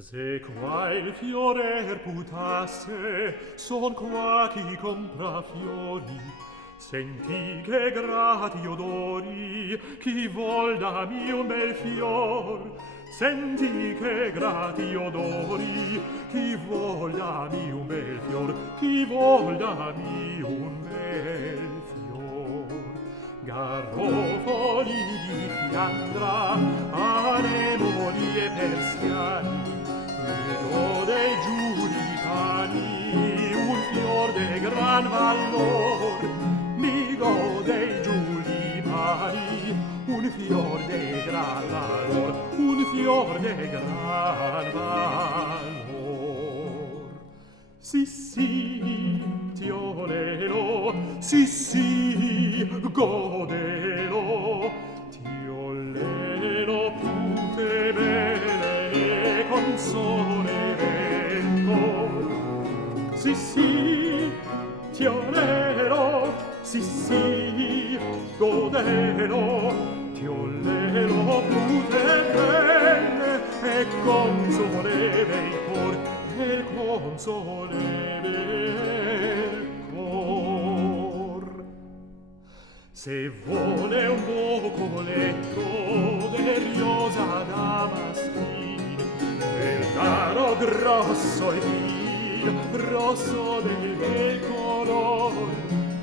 Se qua il fiore putasse, son qua chi compra fiori. Senti che grati odori, chi vuol darmi un bel fior. Senti che grati odori, chi vuol darmi un bel fior, chi vuol darmi un bel fior. Garofoli di Fiandra, anemoni e persiani, vedo dei giulipani, un fior de gran valor. Mi gode i giulipani, un fior de gran valor, un fior de gran valor. Sì, sì, tiolelo, sì, sì, godelo, tiolelo, pute belle, console vento. Sì, sì, tiolelo, sì, sì, godelo, tiolelo, pute belle, e console vento. E console il cor. Se vuole un bocoletto de riosa damaschin, del daro grosso e fin, rosso del bel color,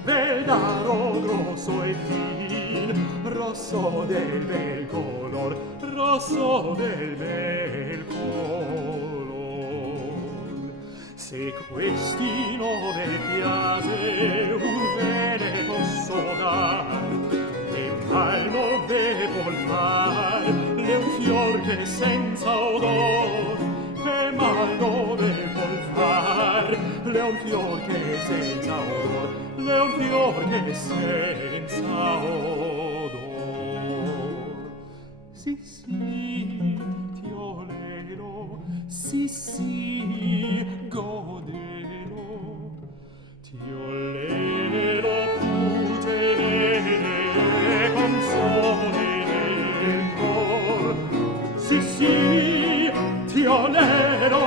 del daro grosso e fin, rosso del bel color, rosso del bel color. Se questi nove piase un bene posso dar, e mal non ve vuol far le un fior che senza odor, e mal non ve vuol far le un fior che senza odor, le un fior che senza odor. Sì, sì, tiolelo, sì, sì, godelo, tiolelo, pute bene, console nel cor. Sì, sì, tiolelo,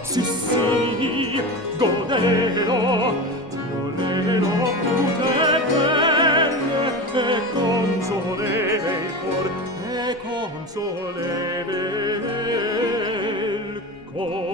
sì, sì, godelo, tiolelo, pute bene, e console nel cor, e console nel cor.